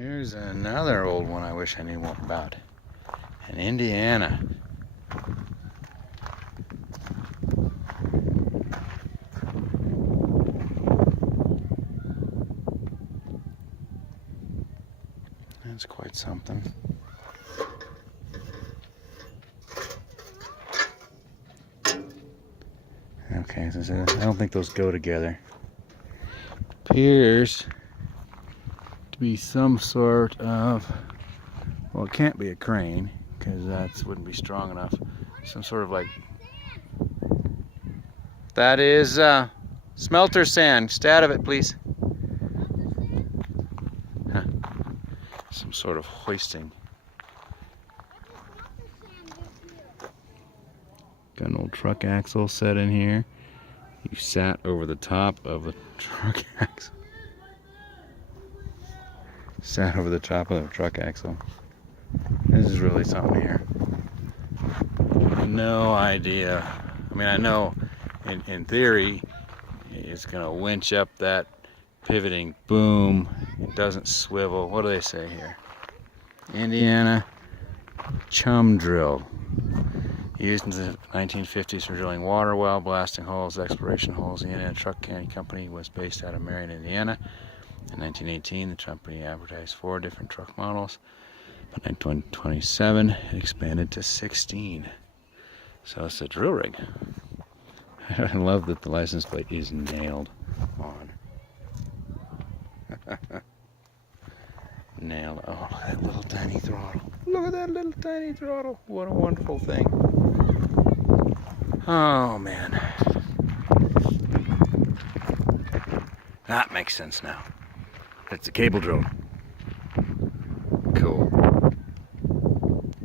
Here's another old one I wish I knew more about. In Indiana. That's quite something. Okay, so I don't think those go together. Appears to be some sort of, well, it can't be a crane because that wouldn't be strong enough. Some sort of like, that is smelter sand. Stay out of it, please. Huh. Some sort of hoisting. Got an old truck axle set in here. You sat over the top of the truck axle. Sat over the top of the truck axle. This is really something here. No idea. I mean, I know in theory it's gonna winch up that pivoting boom. It doesn't swivel. What do they say here? Indiana chum drill. Used in the 1950s for drilling water well, blasting holes, exploration holes. The Indiana Truck Company was based out of Marion, Indiana. In 1918, the company advertised 4 different truck models. By 1927, it expanded to 16. So it's a drill rig. I love that the license plate is nailed on. Nailed. Oh, look at that little tiny throttle. Look at that little tiny throttle. What a wonderful thing. Oh, man. That makes sense now. It's a cable drill. Cool.